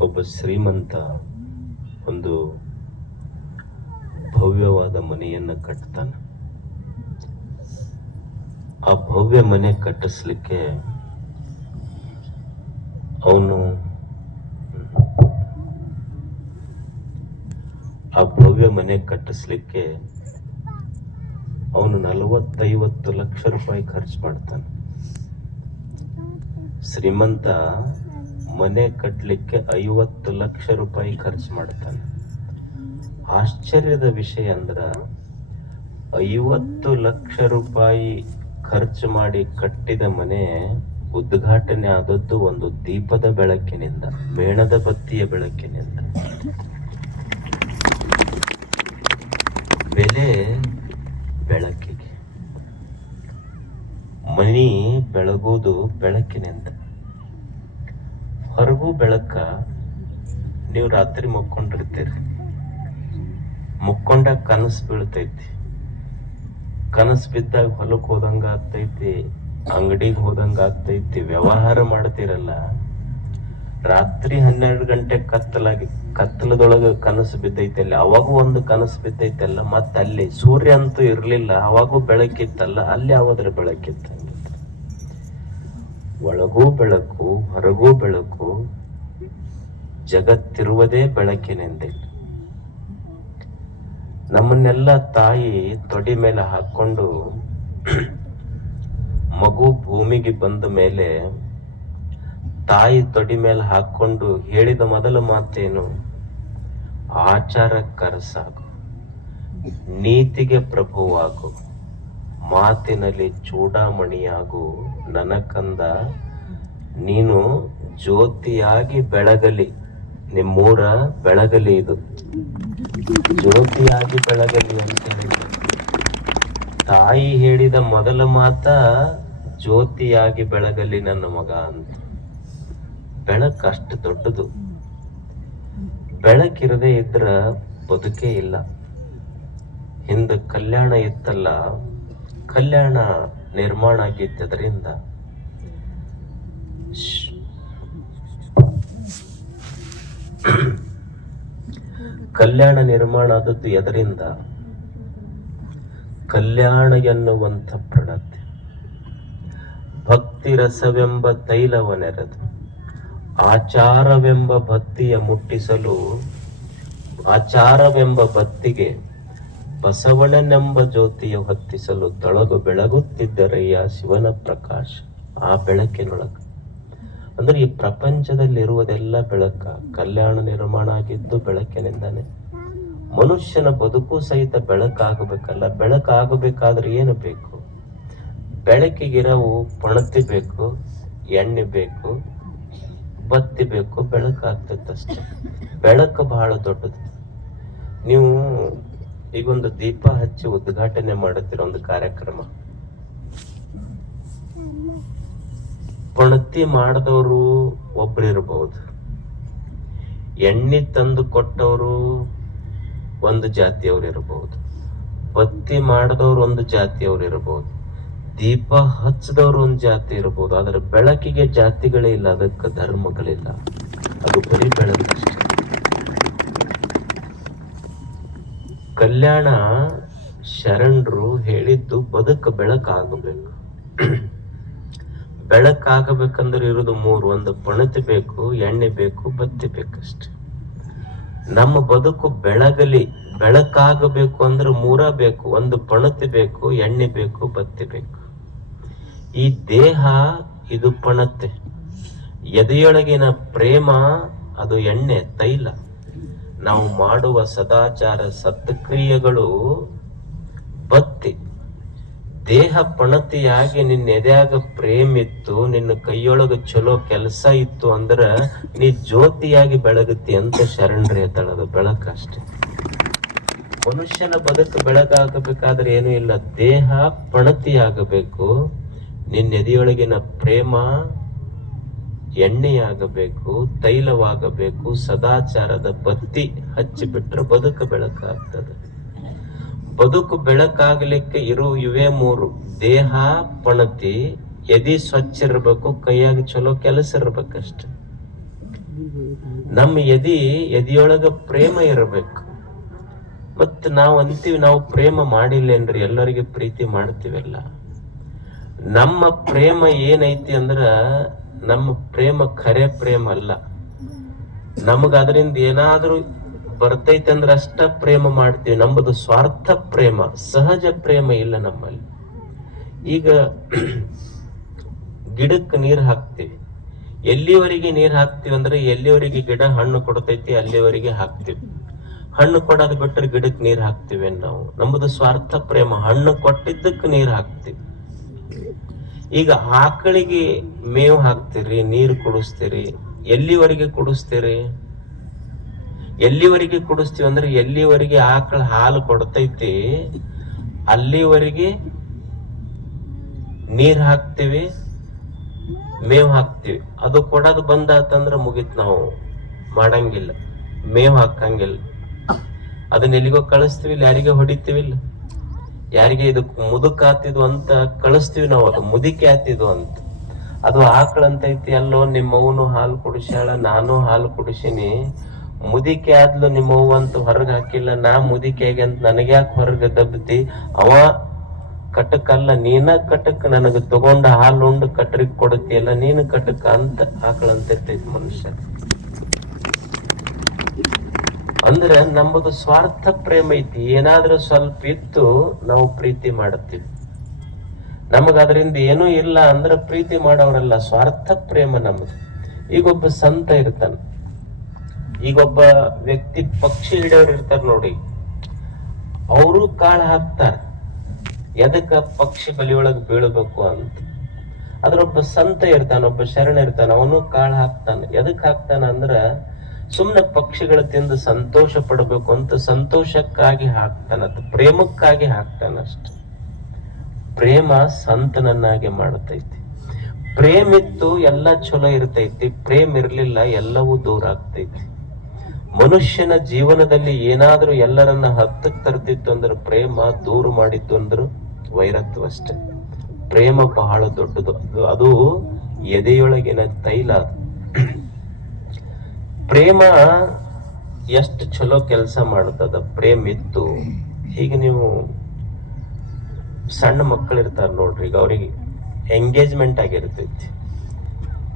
ಒಬ್ಬ ಶ್ರೀಮಂತ ಒಂದು ಭವ್ಯವಾದ ಮನೆಯನ್ನ ಕಟ್ತಾನೆ. ಆ ಭವ್ಯ ಮನೆ ಕಟ್ಟಿಸ್ಲಿಕ್ಕೆ ಅವನು ಆ ಭವ್ಯ ಮನೆ ಕಟ್ಟಿಸ್ಲಿಕ್ಕೆ ಅವನು ನಲವತ್ತೈವತ್ತು ಲಕ್ಷ ರೂಪಾಯಿ ಖರ್ಚು ಮಾಡ್ತಾನೆ. ಶ್ರೀಮಂತ ಮನೆ ಕಟ್ಟಲಿಕ್ಕೆ ಐವತ್ತು ಲಕ್ಷ ರೂಪಾಯಿ ಖರ್ಚು ಮಾಡ್ತಾನೆ. ಆಶ್ಚರ್ಯದ ವಿಷಯ ಅಂದ್ರ, ಐವತ್ತು ಲಕ್ಷ ರೂಪಾಯಿ ಖರ್ಚು ಮಾಡಿ ಕಟ್ಟಿದ ಮನೆ ಉದ್ಘಾಟನೆ ಆದದ್ದು ಒಂದು ದೀಪದ ಬೆಳಕಿನಿಂದ, ಮೇಣದ ಬತ್ತಿಯ ಬೆಳಕಿನಿಂದ. ಬೆಲೆ ಬೆಳಕಿಗೆ. ಮನಿ ಬೆಳಗೋದು ಬೆಳಕಿನಿಂದ. ಹೊರಗೂ ಬೆಳಕ ನೀವು ರಾತ್ರಿ ಮುಕ್ಕೊಂಡಿರ್ತೀರಿ. ಮುಕ್ಕೊಂಡಾಗ ಕನಸು ಬೀಳ್ತೈತಿ. ಕನಸು ಬಿದ್ದಾಗ ಹೊಲಕ್ಕೆ ಹೋದಂಗ ಆಗ್ತೈತಿ, ಅಂಗಡಿಗೆ ಹೋದಂಗ ಆಗ್ತೈತಿ, ವ್ಯವಹಾರ ಮಾಡ್ತಿರಲ್ಲ, ರಾತ್ರಿ ಹನ್ನೆರಡು ಗಂಟೆ ಕತ್ತಲಾಗಿ, ಕತ್ತಲದೊಳಗ ಕನಸು ಬಿದ್ದೈತಲ್ಲ ಅವಾಗೂ ಒಂದು ಕನಸು ಬಿದ್ದೈತಲ್ಲ ಮತ್ತೆ ಅಲ್ಲಿ ಸೂರ್ಯ ಅಂತೂ ಇರಲಿಲ್ಲ, ಅವಾಗೂ ಬೆಳಕಿತ್ತಲ್ಲ, ಅಲ್ಲಿ ಯಾವಾದ್ರೆ ಬೆಳಕಿತ್ತ ಒಳಗೂ ಬೆಳಕು, ಹೊರಗೂ ಬೆಳಕು ಜಗತ್ತಿರುವುದೇ ಬೆಳಕಿನಂತೆ ನಮ್ಮನ್ನೆಲ್ಲ ತಾಯಿ ತೊಡಿ ಮೇಲೆ ಹಾಕೊಂಡು ಮಗು ಭೂಮಿಗೆ ಬಂದ ಮೇಲೆ ತಾಯಿ ತೊಡಿ ಮೇಲೆ ಹಾಕೊಂಡು ಹೇಳಿದ ಮೊದಲ ಮಾತೇನು? ಆಚಾರ ಕರಸಾಗು, ನೀತಿಗೆ ಪ್ರಭುವಾಗು, ಮಾತಿನಲ್ಲಿ ಚೂಡಾಮಣಿಯಾಗು ನನಕಂದ ನೀನು ಜ್ಯೋತಿಯಾಗಿ ಬೆಳಗಲಿ. ನಿಮ್ಮೂರ ಬೆಳಗಲಿ ಇದು. ಜ್ಯೋತಿಯಾಗಿ ಬೆಳಗಲಿ ಅಂತ ಹೇಳಿದ ತಾಯಿ ಹೇಳಿದ ಮೊದಲ ಮಾತ ಜ್ಯೋತಿಯಾಗಿ ಬೆಳಗಲಿ ನನ್ನ ಮಗ ಅಂತ. ಬೆಳಕು ಅಷ್ಟು ದೊಡ್ಡದು. ಬೆಳಕಿರದೇ ಇದ್ರ ಬದುಕೇ ಇಲ್ಲ. ಹಿಂದೆ ಕಲ್ಯಾಣ ಇತ್ತಲ್ಲ, ಕಲ್ಯಾಣ ನಿರ್ಮಾಣ ಆಗಿದ್ದರಿಂದ ಕಲ್ಯಾಣ ನಿರ್ಮಾಣ ಆದದ್ದು ಎದರಿಂದ? ಕಲ್ಯಾಣ ಎನ್ನುವಂಥ ಪ್ರಣತೆ ಭಕ್ತಿ ರಸವೆಂಬ ತೈಲವನೆರೆದು. ಆಚಾರವೆಂಬ ಭಕ್ತಿಯ ಮುಟ್ಟಿಸಲು ಆಚಾರವೆಂಬ ಭಕ್ತಿಗೆ ಬಸವಣ್ಣನೆಂಬ ಜ್ಯೋತಿಯ ಹೊತ್ತಿಸಲು ತೊಳಗು ಬೆಳಗುತ್ತಿದ್ದರಯ್ಯ ಶಿವನ ಪ್ರಕಾಶ ಆ ಬೆಳಕಿನೊಳಗ. ಅಂದ್ರೆ ಈ ಪ್ರಪಂಚದಲ್ಲಿ ಇರುವುದೆಲ್ಲ ಬೆಳಕ, ಕಲ್ಯಾಣ ನಿರ್ಮಾಣ ಆಗಿದ್ದು ಬೆಳಕಿನಿಂದಾನೆ. ಮನುಷ್ಯನ ಬದುಕು ಸಹಿತ ಬೆಳಕಾಗಬೇಕಲ್ಲ, ಬೆಳಕಾಗಬೇಕಾದ್ರೆ ಏನು ಬೇಕು? ಬೆಳಕಿಗಿರವು ಪಣತಿ ಬೇಕು, ಎಣ್ಣೆ ಬೇಕು, ಬತ್ತಿ ಬೇಕು ಬೆಳಕಾಗ್ತಿತ್ತಷ್ಟೆ ಬೆಳಕು ಬಹಳ ದೊಡ್ಡದು. ನೀವು ಈಗೊಂದು ದೀಪ ಹಚ್ಚಿ ಉದ್ಘಾಟನೆ ಮಾಡುತ್ತಿರೋ ಒಂದು ಕಾರ್ಯಕ್ರಮ? ಪಣತಿ ಮಾಡಿದವರು ಒಬ್ರು ಇರಬಹುದು ಎಣ್ಣೆ ತಂದು ಕೊಟ್ಟವರು ಒಂದು ಜಾತಿಯವ್ರು ಇರಬಹುದು ಬತ್ತಿ ಮಾಡಿದವರು ಒಂದು ಜಾತಿಯವ್ರು ಇರಬಹುದು ದೀಪ ಹಚ್ಚದವರು ಒಂದು ಜಾತಿ ಇರಬಹುದು. ಆದ್ರೆ ಬೆಳಕಿಗೆ ಜಾತಿಗಳೇ ಇಲ್ಲ. ಅದಕ್ಕೆ ಧರ್ಮಗಳಿಲ್ಲ. ಅದು ಬರೀ ಬೆಳಕಷ್ಟೇ ಕಲ್ಯಾಣ ಶರಣರು ಹೇಳಿದ್ದು ಬದುಕ ಬೆಳಕಾಗಬೇಕು. ಬೆಳಕಾಗಬೇಕಂದ್ರೆ ಇರೋದು ಮೂರು. ಒಂದು ಪಣತಿ ಬೇಕು, ಎಣ್ಣೆ ಬೇಕು, ಬತ್ತಿ ಬೇಕಷ್ಟೆ. ನಮ್ಮ ಬದುಕು ಬೆಳಗಲಿ, ಬೆಳಕಾಗಬೇಕು ಅಂದ್ರೆ ಮೂರ ಬೇಕು. ಒಂದು ಪಣತಿ ಬೇಕು, ಎಣ್ಣೆ ಬೇಕು, ಬತ್ತಿ ಬೇಕು. ಈ ದೇಹ, ಇದು ಪಣತೆ ಎದೆಯೊಳಗಿನ ಪ್ರೇಮ, ಅದು ಎಣ್ಣೆ, ತೈಲ. ನಾವು ಮಾಡುವ ಸದಾಚಾರ ಸತ್ಕ್ರಿಯೆಗಳು ಬತ್ತಿ. ದೇಹ ಪಣತಿಯಾಗಿ ನಿನ್ನ ಎದೆಯಾಗ ಪ್ರೇಮ್ ಇತ್ತು, ನಿನ್ನ ಕೈಯೊಳಗ ಚಲೋ ಕೆಲಸ ಇತ್ತು ಅಂದ್ರ ನೀ ಜ್ಯೋತಿಯಾಗಿ ಬೆಳಗುತ್ತಿ ಅಂತ ಶರಣ್ರೇ ತಳದ ಬೆಳಕ ಅಷ್ಟೇ. ಮನುಷ್ಯನ ಬದುಕು ಬೆಳಕಾಗಬೇಕಾದ್ರೆ ಏನೂ ಇಲ್ಲ. ದೇಹ ಪಣತಿಯಾಗಬೇಕು, ನಿನ್ನ ಎದೆಯೊಳಗಿನ ಪ್ರೇಮ ಎಣ್ಣೆಯಾಗಬೇಕು, ತೈಲವಾಗಬೇಕು, ಸದಾಚಾರದ ಬತ್ತಿ ಹಚ್ಚಿಬಿಟ್ರೆ ಬದುಕು ಬೆಳಕಾಗ್ತದೆ. ಬದುಕು ಬೆಳಕಾಗಲಿಕ್ಕೆ ಇರು, ಇವೇ ಮೂರು. ದೇಹ, ಪಣತಿ, ಎದಿ ಸ್ವಚ್ಛ ಇರಬೇಕು, ಕೈಯಾಗಿ ಚಲೋ ಕೆಲಸ ಇರ್ಬೇಕಷ್ಟೆ. ನಮ್ಮ ಎದಿ, ಎದಿಯೊಳಗ ಪ್ರೇಮ ಇರಬೇಕು. ಮತ್ ನಾವ್ ಅಂತೀವಿ, ನಾವು ಪ್ರೇಮ ಮಾಡಿಲ್ಲೇನ್ರಿ, ಎಲ್ಲರಿಗೆ ಪ್ರೀತಿ ಮಾಡ್ತೀವಲ್ಲ. ನಮ್ಮ ಪ್ರೇಮ ಏನೈತಿ ಅಂದ್ರ, ನಮ್ಮ ಪ್ರೇಮ ಖರೆ ಪ್ರೇಮ ಅಲ್ಲ. ನಮಗ ಅದರಿಂದ ಏನಾದ್ರೂ ಬರ್ತೈತೆ ಅಂದ್ರೆ ಅಷ್ಟ ಪ್ರೇಮ ಮಾಡ್ತೀವಿ. ನಮ್ಮದು ಸ್ವಾರ್ಥ ಪ್ರೇಮ, ಸಹಜ ಪ್ರೇಮ ಇಲ್ಲ ನಮ್ಮಲ್ಲಿ. ಈಗ ಗಿಡಕ್ಕೆ ನೀರು ಹಾಕ್ತಿವಿ. ಎಲ್ಲಿವರೆಗೆ ನೀರು ಹಾಕ್ತಿವಿ ಅಂದ್ರೆ ಎಲ್ಲಿವರೆಗೆ ಗಿಡ ಹಣ್ಣು ಕೊಡ್ತೈತಿ ಅಲ್ಲಿವರೆಗೆ ಹಾಕ್ತಿವಿ. ಹಣ್ಣು ಕೊಡೋದ್ ಬಿಟ್ಟರೆ ಗಿಡಕ್ಕೆ ನೀರು ಹಾಕ್ತಿವಿ ನಾವು? ನಮ್ಮದು ಸ್ವಾರ್ಥ ಪ್ರೇಮ. ಹಣ್ಣು ಕೊಟ್ಟಿದ್ದಕ್ಕೆ ನೀರು ಹಾಕ್ತಿವಿ. ಈಗ ಆಕಳಿಗೆ ಮೇವು ಹಾಕ್ತಿರಿ, ನೀರು ಕುಡಿಸ್ತೀರಿ. ಎಲ್ಲಿವರೆಗೆ ಕುಡಿಸ್ತೀರಿ? ಎಲ್ಲಿವರೆಗೆ ಕುಡಿಸ್ತೀವಿ ಅಂದ್ರೆ ಎಲ್ಲಿವರೆಗೆ ಆಕಳ ಹಾಲು ಕೊಡ್ತೈತಿ, ಅಲ್ಲಿವರೆಗೆ ನೀರ್ ಹಾಕ್ತಿವಿ, ಮೇವ್ ಹಾಕ್ತಿವಿ. ಅದು ಕೊಡೋದು ಬಂದಾತಂದ್ರ ಮುಗಿತ್ ನಾವು. ಮಾಡಂಗಿಲ್ಲ, ಮೇವ್ ಹಾಕಂಗಿಲ್ಲ. ಅದನ್ನ ಎಲ್ಲಿಗೋ ಕಳಿಸ್ತೀವಿ, ಇಲ್ಲ ಯಾರಿಗೆ ಹೊಡಿತೀವಿ ಇಲ್ಲ. ಯಾರಿಗೆ ಇದು ಮುದುಕ ಆತಿದ್ವು ಅಂತ ಕಳಿಸ್ತೀವಿ ನಾವು, ಅದು ಮುದುಕೆ ಆತಿದ್ವು ಅಂತ. ಅದು ಆಕಳಂತೈತಿ, ಅಲ್ಲೋ ನಿಮ್ಮವನು ಹಾಲು ಕುಡಿಸ್ಯಾಳ, ನಾನು ಹಾಲು ಕುಡಿಸೀನಿ ಮುದಿಕೆ ಆದ್ಲು ನಿಮ್ಮ ಅಂತ ಹೊರಗೆ ಹಾಕಿಲ್ಲ, ನಾ ಮುದಿಕೆ ಆಗಿ ಅಂತ ನನಗ್ಯಾಕೆ ಹೊರಗೆ ದಬ್ಬತಿ? ಅವ ಕಟಕಲ್ಲ, ನೀನ ಕಟಕ್, ನನಗ ತಗೊಂಡ ಹಾಲು ಉಂಡು ಕಟ್ರಿಗೆ ಕೊಡತಿಯಲ್ಲ, ನೀನು ಕಟಕ ಅಂತ ಆಕಳಂತ ಇರ್ತೈತಿ ಮನುಷ್ಯ. ಅಂದ್ರ ನಮ್ಮದು ಸ್ವಾರ್ಥ ಪ್ರೇಮ ಐತಿ, ಏನಾದ್ರೂ ಸ್ವಲ್ಪ ಇತ್ತು ನಾವು ಪ್ರೀತಿ ಮಾಡುತ್ತೀವಿ. ನಮಗ ಅದರಿಂದ ಏನೂ ಇಲ್ಲ ಅಂದ್ರ ಪ್ರೀತಿ ಮಾಡೋರಲ್ಲ ಸ್ವಾರ್ಥ ಪ್ರೇಮ ನಮ್ಮದು ಈಗೊಬ್ಬ ಸಂತ ಇರ್ತಾನ. ಈಗೊಬ್ಬ ವ್ಯಕ್ತಿ ಪಕ್ಷಿ ಹಿಡಿಯೋರು ಇರ್ತಾರ ನೋಡಿ. ಅವರು ಕಾಳು ಹಾಕ್ತಾರ. ಎದಕ್ಕ ಪಕ್ಷಿ ಬಲಿಯೊಳಗೆ ಬೀಳಬೇಕು ಅಂತ. ಅದ್ರೊಬ್ಬ ಸಂತ ಇರ್ತಾನ, ಒಬ್ಬ ಶರಣ ಇರ್ತಾನ, ಅವನು ಕಾಳು ಹಾಕ್ತಾನ. ಎದಕ್ ಹಾಕ್ತಾನ ಅಂದ್ರ ಸುಮ್ನೆ ಪಕ್ಷಿಗಳ ತಿಂದು ಸಂತೋಷ ಪಡಬೇಕು ಅಂತ ಸಂತೋಷಕ್ಕಾಗಿ ಹಾಕ್ತಾನ ಪ್ರೇಮಕ್ಕಾಗಿ ಹಾಕ್ತಾನ ಅಷ್ಟೆ. ಪ್ರೇಮ ಸಂತನನ್ನಾಗಿ ಮಾಡತೈತಿ. ಪ್ರೇಮಿತ್ತು ಎಲ್ಲ ಚಲೋ ಇರ್ತೈತಿ, ಪ್ರೇಮ ಇರ್ಲಿಲ್ಲ ಎಲ್ಲವೂ ದೂರ ಆಗ್ತೈತಿ. ಮನುಷ್ಯನ ಜೀವನದಲ್ಲಿ ಏನಾದ್ರೂ ಎಲ್ಲರನ್ನ ಹತ್ತಕ್ಕೆ ತರ್ತಿತ್ತು ಅಂದ್ರೆ ಪ್ರೇಮ ದೂರು ಮಾಡಿತ್ತು ಅಂದ್ರೆ ವೈರತ್ವ ಅಷ್ಟೆ. ಪ್ರೇಮ ಬಹಳ ದೊಡ್ಡದು. ಅದು- ಎದೆಯೊಳಗಿನ ತೈಲ ಪ್ರೇಮ ಎಷ್ಟು ಚಲೋ ಕೆಲಸ ಮಾಡುತ್ತದ ಪ್ರೇಮ ಇತ್ತು ಈಗ ನೀವು ಸಣ್ಣ ಮಕ್ಕಳು ಇರ್ತಾರ ನೋಡ್ರಿ, ಈಗ ಅವ್ರಿಗೆ ಎಂಗೇಜ್ಮೆಂಟ್ ಆಗಿರ್ತೈತಿ.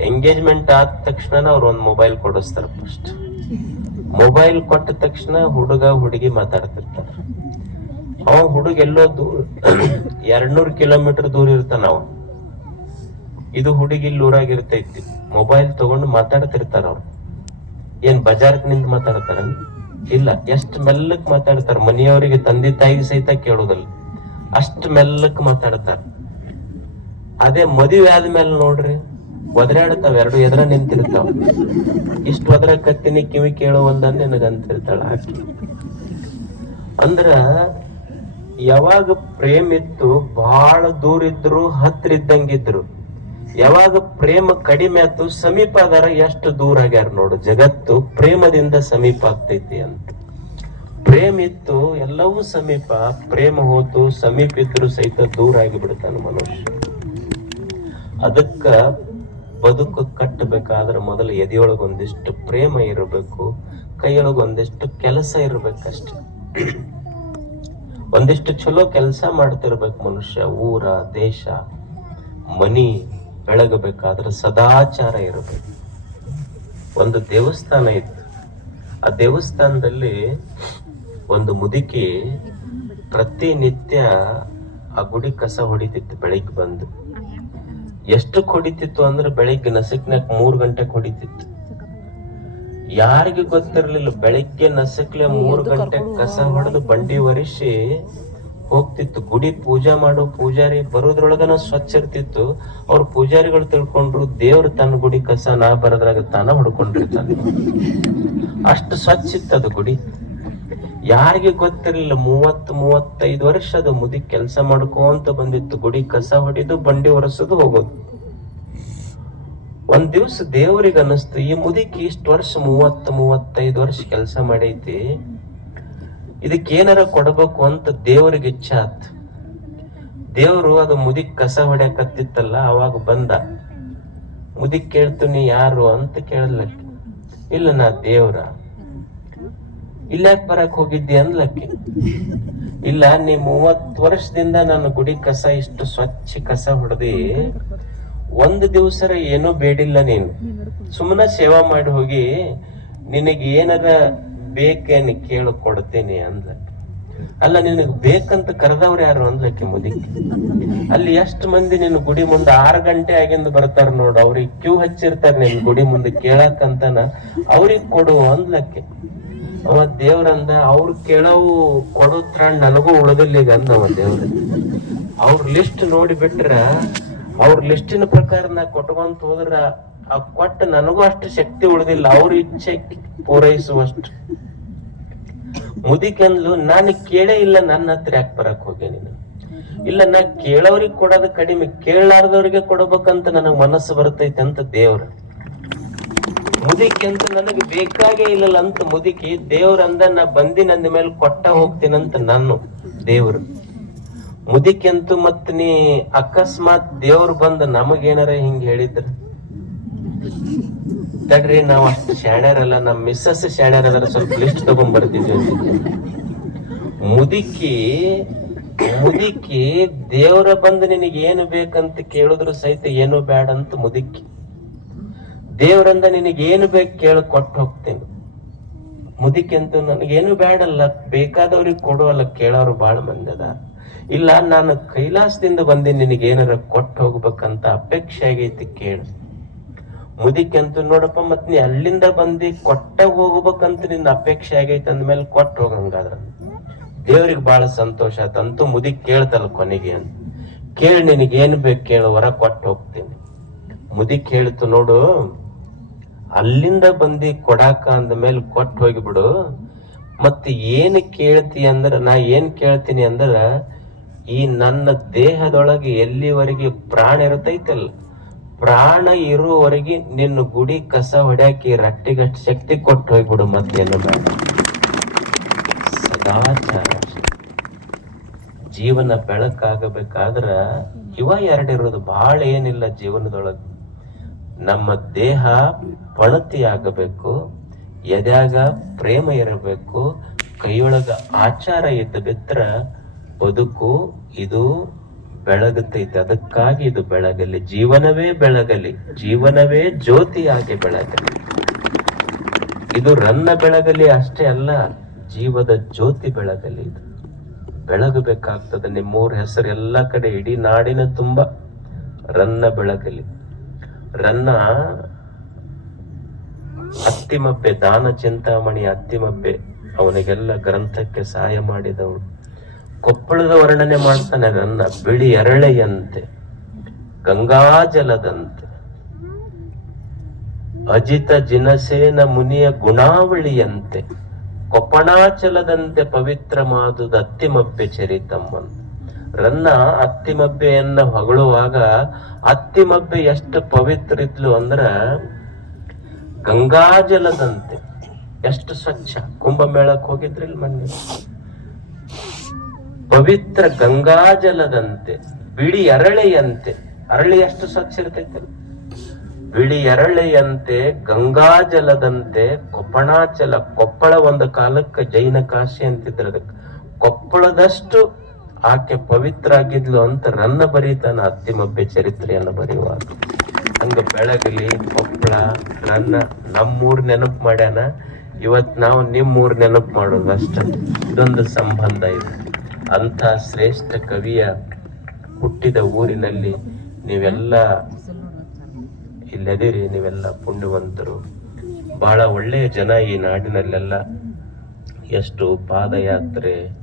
ಎಂಗೇಜ್ಮೆಂಟ್ ಆದ ತಕ್ಷಣ ಅವ್ರು ಒಂದು ಮೊಬೈಲ್ ಕೊಡಿಸ್ತಾರ ಫಸ್ಟ್ ಮೊಬೈಲ್ ಕೊಟ್ಟ ತಕ್ಷಣ ಹುಡುಗ ಹುಡುಗಿ ಮಾತಾಡ್ತಿರ್ತಾರ. ಅವ ಹುಡುಗ ಎಲ್ಲೋ ದೂರ, ಎರಡ್ನೂರ್ ಕಿಲೋಮೀಟರ್ ದೂರ ಇರ್ತಾನ ಅವ. ಇದು ಹುಡುಗಿ ಇಲ್ಲಿ ಊರಾಗಿರ್ತೈತಿ. ಮೊಬೈಲ್ ತಗೊಂಡು ಮಾತಾಡ್ತಿರ್ತಾರ ಅವ್ರು. ಏನ್ ಬಜಾರ್ಕ್ನಿಂದ ಮಾತಾಡ್ತಾರ? ಇಲ್ಲ, ಎಷ್ಟ್ ಮೆಲ್ಲಕ್ ಮಾತಾಡ್ತಾರ? ಮನೆಯವರಿಗೆ ತಂದೆ ತಾಯಿಗೆ ಸಹಿತ ಕೇಳೋದಲ್ಲ. ಅಷ್ಟ್ ಮೆಲ್ಲಕ್ ಮಾತಾಡ್ತಾರ. ಅದೇ ಮದುವೆ ಆದ್ಮೇಲೆ ನೋಡ್ರಿ ಒದರಾಡ್ತಾವ ಎರಡು ಎದ್ರ ನಿಂತಿರ್ತಾವ ಇಷ್ಟು ಒದ್ರ ಕತ್ತಿನಿ ಕಿವಿ ಕೇಳುವಲ್ದ ನಿನಗಂತಿರ್ತಾಳ ಆಕಿ ಅಂದ್ರ, ಯಾವಾಗ ಪ್ರೇಮ ಇತ್ತು ಬಹಳ ದೂರ ಇದ್ರು, ಹತ್ರ ಇದ್ದಂಗಿದ್ರು. ಯಾವಾಗ ಪ್ರೇಮ ಕಡಿಮೆ ಆಯ್ತು, ಸಮೀಪ ಅದಾರ, ಎಷ್ಟು ದೂರ ಆಗ್ಯಾರ ನೋಡು. ಜಗತ್ತು ಪ್ರೇಮದಿಂದ ಸಮೀಪ ಆಗ್ತೈತಿ ಅಂತ. ಪ್ರೇಮ ಇತ್ತು ಎಲ್ಲವೂ ಸಮೀಪ. ಪ್ರೇಮ ಹೋತು, ಸಮೀಪ ಇದ್ರು ಸಹಿತ ದೂರ ಆಗಿ ಬಿಡ್ತಾನ ಮನುಷ್ಯ. ಅದಕ್ಕ ಬದುಕು ಕಟ್ಟಬೇಕಾದ್ರೆ ಮೊದಲು ಎದೆಯೊಳಗೆ ಒಂದಿಷ್ಟು ಪ್ರೇಮ ಇರಬೇಕು, ಕೈಯೊಳಗೆ ಒಂದಿಷ್ಟು ಕೆಲಸ ಇರಬೇಕಷ್ಟೆ. ಒಂದಿಷ್ಟು ಚಲೋ ಕೆಲಸ ಮಾಡ್ತಿರ್ಬೇಕು ಮನುಷ್ಯ, ಊರ, ದೇಶ, ಮನಿ ಬೆಳಗಬೇಕಾದ್ರೆ ಸದಾಚಾರ ಇರಬೇಕು. ಒಂದು ದೇವಸ್ಥಾನ ಇತ್ತು. ಆ ದೇವಸ್ಥಾನದಲ್ಲಿ ಒಂದು ಮುದುಕಿ ಪ್ರತಿನಿತ್ಯ ಆ ಗುಡಿ ಕಸ ಹೊಡಿತಿತ್ತು, ಬೆಳಿಗ್ಗೆ ಬಂದು. ಎಷ್ಟು ಹೊಡಿತಿತ್ತು ಅಂದ್ರೆ ಬೆಳಿಗ್ಗೆ ನಸಕ್ನಾಕ್ ಮೂರ್ ಗಂಟೆ ಹೊಡಿತಿತ್ತು ಯಾರಿಗೆ ಗೊತ್ತಿರ್ಲಿಲ್ಲ ಬೆಳಿಗ್ಗೆ ನಸಕ್ಲೆ ಮೂರ್ ಗಂಟೆ ಕಸ ಹೊಡೆದು ಬಂಡಿ ಒರೆಸಿ ಹೋಗ್ತಿತ್ತು. ಗುಡಿ ಪೂಜಾ ಮಾಡೋ ಪೂಜಾರಿ ಬರೋದ್ರೊಳಗನ ಸ್ವಚ್ಛ ಇರ್ತಿತ್ತು. ಅವ್ರ ಪೂಜಾರಿಗಳು ತಿಳ್ಕೊಂಡ್ರು ದೇವ್ರ ತನ್ನ ಗುಡಿ ಕಸ ನಾ ಬರದ್ರಾಗ ತಾನ ಹೊಡ್ಕೊಂಡಿರ್ತಾನೆ. ಅಷ್ಟು ಸ್ವಚ್ಛ ಇತ್ತು ಅದು ಗುಡಿ. ಯಾರಿಗೆ ಗೊತ್ತಿರಲಿಲ್ಲ ಮೂವತ್ ಮೂವತ್ತೈದು ವರ್ಷ ಅದು ಮುದಿ ಕೆಲಸ ಮಾಡ್ಕೊಂತ ಬಂದಿತ್ತು. ಗುಡಿ ಕಸ ಹೊಡೆದು ಬಂಡಿ ಒರೆಸೋದು ಹೋಗೋದು. ಒಂದ್ ದಿವ್ಸ ದೇವ್ರಿಗೆ ಅನಿಸ್ತು ಈ ಮುದಿಕ್ ಇಷ್ಟ ವರ್ಷ ಮೂವತ್ ಮೂವತ್ತೈದು ವರ್ಷ ಕೆಲಸ ಮಾಡೈತಿ. ಇದಕ್ಕೆ ಏನಾರ ಕೊಡಬೇಕು ಅಂತ ದೇವ್ರಿಗೆ ಇಚ್ಛೆ ಆತ್. ದೇವ್ರು ಅದು ಮುದಿಕ್ ಕಸ ಹೊಡ್ಯಾಕತ್ತಿತ್ತಲ್ಲ, ಅವಾಗ ಬಂದ. ಮುದಿಕ್ ಕೇಳ್ತೀನಿ ಯಾರು? ಅಂತ ಕೇಳಲಕ್ಕೆ ಇಲ್ಲ, ನಾ ದೇವ್ರ. ಇಲ್ಲಾಕ್ ಬರಕ್ ಹೋಗಿದ್ದಿ ಅನ್ಲಕ್ಕೆ ಇಲ್ಲ, ನೀ ಮೂವತ್ ವರ್ಷದಿಂದ ನನ್ನ ಗುಡಿ ಕಸ, ಇಷ್ಟು ಸ್ವಚ್ಛ ಕಸ ಹೊಡೆದಿ. ಒಂದ್ ದಿವಸರ ಏನೂ ಬೇಡಿಲ್ಲ ನೀನು. ಸುಮ್ಮನೆ ಸೇವಾ ಮಾಡಿ ಹೋಗಿ, ನಿನಗೆ ಏನಾರ ಬೇಕೇನು ಕೇಳು ಕೊಡ್ತೇನೆ ಅಂದ ಅಲ್ಲ, ನಿನಗ್ ಬೇಕಂತ ಕರೆದವ್ರು ಯಾರು ಅಂದ್ಲಕ್ಕೆ ಮುದಿಕ್ಕೆ ಅಲ್ಲಿ ಎಷ್ಟು ಮಂದಿ ನಿನ್ನ ಗುಡಿ ಮುಂದೆ ಆರು ಗಂಟೆ ಆಗಿಂದ ಬರ್ತಾರ ನೋಡು. ಅವ್ರಿಗೆ ಕ್ಯೂ ಹಚ್ಚಿರ್ತಾರ ನಿನ್ ಗುಡಿ ಮುಂದೆ ಕೇಳಕ್ಕಂತನ ಅವ್ರಿಗೆ ಕೊಡು ಅಂದ್ಲಕ್ಕೆ. ಅವ ದೇವ್ರಂದ ಅವ್ರು ಕೇಳವು ಕೊಡುತ್ರ ನನಗೂ ಉಳಿದಿಲ್ಲ ಈಗ ಅಂದ ಅವ ದೇವ್ರ. ಅವ್ರ ಲಿಸ್ಟ್ ನೋಡಿ ಬಿಟ್ರ ಅವ್ರ ಲಿಸ್ಟಿನ ಪ್ರಕಾರ ನಾ ಕೊಟ್ಕೊಂತ ಹೋದ್ರ ಆ ಕೊಟ್ಟ ನನಗೂ ಅಷ್ಟು ಶಕ್ತಿ ಉಳಿದಿಲ್ಲ, ಅವ್ರ ಇಚ್ಛೆ ಪೂರೈಸುವಷ್ಟು. ಮುದಿಕೆಂದ್ಲು, ನಾನು ಕೇಳೇ ಇಲ್ಲ ನನ್ನ ಹತ್ರ ಯಾಕೆ ಬರಕ್ ಹೋಗಿ ನೀನು? ಇಲ್ಲ, ನಾ ಕೇಳೋರಿಗೆ ಕೊಡೋದು ಕಡಿಮೆ, ಕೇಳಲಾರ್ದವ್ರಿಗೆ ಕೊಡಬೇಕಂತ ನನಗ್ ಮನಸ್ಸು ಬರ್ತೈತೆ ಅಂತ ದೇವ್ರ. ಮುದಿಕೆ ಅಂತ ನನಗೆ ಬೇಕಾಗೇ ಇಲ್ಲಲ್ಲ ಅಂತ ಮುದುಕಿ, ದೇವ್ರ ಅಂದ ನಾ ಬಂದಿ ನಂದ ಮೇಲೆ ಕೊಟ್ಟ ಹೋಗ್ತೀನಂತ ನಾನು, ದೇವ್ರು. ಮುದುಕಿ ಅಂತೂ ಮತ್ ನೀ ಅಕಸ್ಮಾತ್ ದೇವ್ರು ಬಂದ ನಮಗೇನಾರ ಹಿಂಗ್ ಹೇಳಿದ್ರ? ತಡ್ರಿ, ನಾವ್ ಅಷ್ಟು ಶಾಣ್ಯಾರಲ್ಲ, ನಮ್ ಮಿಸ್ಸಸ್ ಶಾಣ್ಯಾರ ಸ್ವಲ್ಪ ಲಿಸ್ಟ್ ತಗೊಂಡ್ ಬರ್ತಿದ್ವಿ ಮುದುಕಿ ಮುದುಕಿ ದೇವ್ರ ಬಂದ ನಿನಗೆ ಏನು ಬೇಕಂತ ಕೇಳಿದ್ರು ಸಹಿತ ಏನು ಬೇಡ ಅಂತ ಮುದುಕಿ. ದೇವ್ರಂದ ನಿನಗೆ ಏನು ಬೇಕು ಕೇಳಿ ಕೊಟ್ಟು ಹೋಗ್ತೀನಿ. ಮುದಿಕೆಂತ ನನಗೇನು ಬೇಡಲ್ಲ ಬೇಕಾದವ್ರಿಗೆ ಕೊಡುವಲ್ಲ ಕೇಳೋರು ಬಾಳ ಮಂದಿ ಅದ ಇಲ್ಲ, ನಾನು ಕೈಲಾಸದಿಂದ ಬಂದಿ ನಿನಗೆ ಏನಾರ ಕೊಟ್ಟು ಹೋಗ್ಬೇಕಂತ ಅಪೇಕ್ಷೆ ಆಗೈತಿ ಕೇಳು. ಮುದಿಕೆಂತ ನೋಡಪ್ಪ, ಮತ್ ನೀ ಅಲ್ಲಿಂದ ಬಂದಿ ಕೊಟ್ಟ ಹೋಗ್ಬೇಕಂತ ನಿನ್ನ ಅಪೇಕ್ಷೆ ಆಗೈತೆ ಅಂದ್ಮೇಲೆ ಕೊಟ್ಟು ಹೋಗಂಗಾದ್ರ. ದೇವ್ರಿಗೆ ಬಹಳ ಸಂತೋಷ ಆತಂತೂ ಮುದಿ ಕೇಳ್ತಲ್ಲ ಕೊನೆಗೆ ಅಂತ. ಕೇಳಿ ನಿನಗೆ ಏನ್ ಬೇಕು ಕೇಳು ಹೊರ ಕೊಟ್ಟು ಹೋಗ್ತೀನಿ. ಮುದಿ ಕೇಳ್ತು ನೋಡು ಅಲ್ಲಿಂದ ಬಂದಿ ಕೊಡಾಕ ಅಂದ ಮೇಲೆ ಕೊಟ್ಟು ಹೋಗಿಬಿಡು ಮತ್ತೆ ಏನ್ ಕೇಳ್ತಿ ಅಂದ್ರ, ನಾ ಏನ್ ಕೇಳ್ತೀನಿ ಅಂದ್ರ, ಈ ನನ್ನ ದೇಹದೊಳಗೆ ಎಲ್ಲಿವರೆಗೆ ಪ್ರಾಣ ಇರುತ್ತೈತಲ್ಲ ಪ್ರಾಣ ಇರುವವರೆಗೆ ನಿನ್ನ ಗುಡಿ ಕಸ ಹೊಡ್ಯಾಕಿ ರಟ್ಟಿಗಷ್ಟು ಶಕ್ತಿ ಕೊಟ್ಟು ಹೋಗ್ಬಿಡು ಮತ್ತೇನು ಬೇಡ. ಸದಾಚಾರ ಜೀವನ ಬೆಳಕಾಗಬೇಕಾದ್ರ ಇವ ಎರಡಿರೋದು ಬಹಳ ಏನಿಲ್ಲ ಜೀವನದೊಳಗೆ. ನಮ್ಮ ದೇಹ ಪಣತಿ ಆಗಬೇಕು ಎದ್ಯಾಗ ಪ್ರೇಮ ಇರಬೇಕು, ಕೈಯೊಳಗ ಆಚಾರ ಇದ್ದ ಬಿತ್ರ ಬದುಕು ಇದು ಬೆಳಗುತ್ತೈತೆ. ಅದಕ್ಕಾಗಿ ಇದು ಬೆಳಗಲಿ. ಜೀವನವೇ ಬೆಳಗಲಿ. ಜೀವನವೇ ಜ್ಯೋತಿಯಾಗಿ ಬೆಳಗಲಿ. ಇದು ರನ್ನ ಬೆಳಗಲಿ ಅಷ್ಟೇ ಅಲ್ಲ, ಜೀವದ ಜ್ಯೋತಿ ಬೆಳಗಲಿ ಇದು. ಬೆಳಗಬೇಕಾಗ್ತದೆ. ನಿಮ್ಮೂರ ಹೆಸರು ಎಲ್ಲ ಕಡೆ ಇಡೀ ನಾಡಿನ ತುಂಬ ರನ್ನ ಬೆಳಗಲಿ. ರನ್ನ ಅತ್ತಿಮಬ್ಬೆ ದಾನ ಚಿಂತಾಮಣಿ ಅತ್ತಿಮಬ್ಬೆ ಅವನಿಗೆಲ್ಲ ಗ್ರಂಥಕ್ಕೆ ಸಹಾಯ ಮಾಡಿದವಳು. ಕೊಪ್ಪಳದ ವರ್ಣನೆ ಮಾಡ್ತಾನೆ ರನ್ನ, ಬಿಳಿ ಎರಳೆಯಂತೆ, ಗಂಗಾಜಲದಂತೆ. ಅಜಿತ ಜಿನಸೇನ ಮುನಿಯ ಗುಣಾವಳಿಯಂತೆ ಕೊಪ್ಪಣಾಚಲದಂತೆ ಪವಿತ್ರ ಮಾದುದ ಅತ್ತಿಮಬ್ಬೆ ಚರಿತಮ್ಮನ್ ರನ್ನ ಅತ್ತಿಮಬ್ಬೆಯನ್ನ ಹೊಗಳುವಾಗ ಅತ್ತಿಮಬ್ಬೆ ಎಷ್ಟು ಪವಿತ್ರ ಇದ್ಲು ಅಂದ್ರ ಗಂಗಾಜಲದಂತೆ. ಎಷ್ಟು ಸ್ವಚ್ಛ. ಕುಂಭಮೇಳಕ್ ಹೋಗಿದ್ರಿಲ್ ಮೊನ್ನೆ ಪವಿತ್ರ ಗಂಗಾಜಲದಂತೆ, ಬಿಳಿ ಅರಳೆಯಂತೆ. ಅರಳಿ ಎಷ್ಟು ಸ್ವಚ್ಛ ಇರ್ತೈತಲ್ಲ. ಬಿಳಿ ಎರಳೆಯಂತೆ ಗಂಗಾಜಲದಂತೆ, ಕೊಪ್ಪಣಾಚಲ, ಕೊಪ್ಪಳ ಒಂದು ಕಾಲಕ್ಕೆ ಜೈನ ಕಾಶಿ ಅಂತಿದ್ರು ಅದಕ್ಕೆ. ಕೊಪ್ಪಳದಷ್ಟು ಆಕೆ ಪವಿತ್ರ ಆಗಿದ್ಲು ಅಂತ ರನ್ನ ಬರೀತಾನ ಅತ್ತಿಮಬ್ಬೆ ಚರಿತ್ರೆಯನ್ನು ಬರೆಯುವಾಗ. ಹಂಗ ಬೆಳಗಲಿ ಕೊಪ್ಪಳ ರನ್ನ ನಮ್ಮೂರ್ ನೆನಪು ಮಾಡ್ಯಾನ? ಇವತ್ ನಾವು ನಿಮ್ಮೂರ್ ನೆನಪು ಮಾಡೋದು ಅಷ್ಟೇ. ಇದೊಂದು ಸಂಬಂಧ ಇದೆ. ಅಂತ ಶ್ರೇಷ್ಠ ಕವಿಯ ಹುಟ್ಟಿದ ಊರಿನಲ್ಲಿ ನೀವೆಲ್ಲ ಇಲ್ಲದಿರಿ, ನೀವೆಲ್ಲ ಪುಣ್ಯವಂತರು. ಬಹಳ ಒಳ್ಳೆಯ ಜನ ಈ ನಾಡಿನಲ್ಲೆಲ್ಲ. ಎಷ್ಟು ಪಾದಯಾತ್ರೆ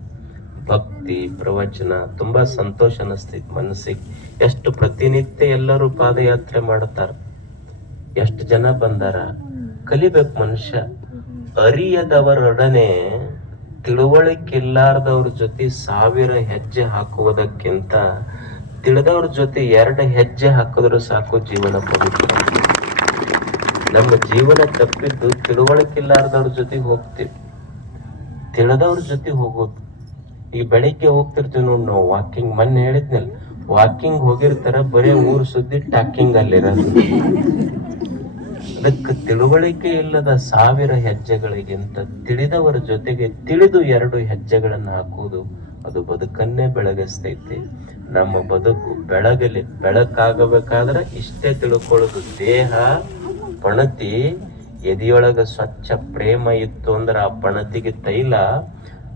ಭಕ್ತಿ, ಪ್ರವಚನ, ತುಂಬಾ ಸಂತೋಷ ಅನಿಸ್ತೈತಿ ಮನಸ್ಸಿಗೆ. ಎಷ್ಟು ಪ್ರತಿನಿತ್ಯ ಎಲ್ಲರೂ ಪಾದಯಾತ್ರೆ ಮಾಡ್ತಾರ ಎಷ್ಟು ಜನ ಬಂದಾರ? ಕಲಿಬೇಕು ಮನುಷ್ಯ. ಅರಿಯದವರೊಡನೆ ತಿಳುವಳಿಕಿಲ್ಲಾರ್ದವ್ರ ಜೊತೆ ಸಾವಿರ ಹೆಜ್ಜೆ ಹಾಕುವುದಕ್ಕಿಂತ ತಿಳಿದವ್ರ ಜೊತೆ ಎರಡು ಹೆಜ್ಜೆ ಹಾಕಿದ್ರು ಸಾಕು ಜೀವನ ಪವಿತ್ರ. ನಮ್ಮ ಜೀವನ ತಪ್ಪಿದ್ದು ತಿಳುವಳಿಕಿಲ್ಲಾರ್ದವ್ರ ಜೊತೆ ಹೋಗ್ತೀವಿ. ತಿಳಿದವ್ರ ಜೊತೆ ಹೋಗೋದು. ಈ ಬೆಳಿಗ್ಗೆ ಹೋಗ್ತಿರ್ತೀವಿ ನೋಡ್ ನಾವು ವಾಕಿಂಗ್ ಮೊನ್ನೆ ಹೇಳಿದ್ನಲ್ಲ ವಾಕಿಂಗ್ ಹೋಗಿರ್ತಾರ, ಬರೀ ಊರ್ ಸುದ್ದಿ ಟಾಕಿಂಗ್ ಅಲ್ಲಿರೋದು. ಅದಕ್ಕೆ ತಿಳುವಳಿಕೆ ಇಲ್ಲದ ಸಾವಿರ ಹೆಜ್ಜೆಗಳಿಗಿಂತ ತಿಳಿದವರ ಜೊತೆಗೆ ತಿಳಿದು ಎರಡು ಹೆಜ್ಜೆಗಳನ್ನು ಹಾಕುವುದು ಅದು ಬದುಕನ್ನೇ ಬೆಳಗಿಸ್ತೈತಿ. ನಮ್ಮ ಬದುಕು ಬೆಳಗಲಿ, ಬೆಳಕಾಗಬೇಕಾದ್ರೆ ಇಷ್ಟೇ ತಿಳ್ಕೊಳ್ಳೋದು ದೇಹ, ಪಣತಿ. ಎದೆಯೊಳಗ ಸ್ವಚ್ಛ ಪ್ರೇಮ ಇತ್ತು ಅಂದ್ರೆ ಆ ಪಣತಿಗೆ ತೈಲ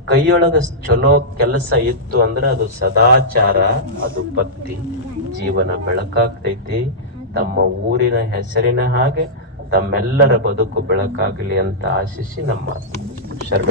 ಕೈಯೊಳಗ ಚಲೋ ಕೆಲಸ ಇತ್ತು ಅಂದ್ರೆ ಅದು ಸದಾಚಾರ, ಅದು ಭಕ್ತಿ. ಜೀವನ ಬೆಳಕಾಗ್ತೈತಿ. ತಮ್ಮ ಊರಿನ ಹೆಸರಿನ ಹಾಗೆ ತಮ್ಮೆಲ್ಲರ ಬದುಕು ಬೆಳಕಾಗಲಿ ಅಂತ ಆಶಿಸಿ ನಮ್ಮ ಶರಣ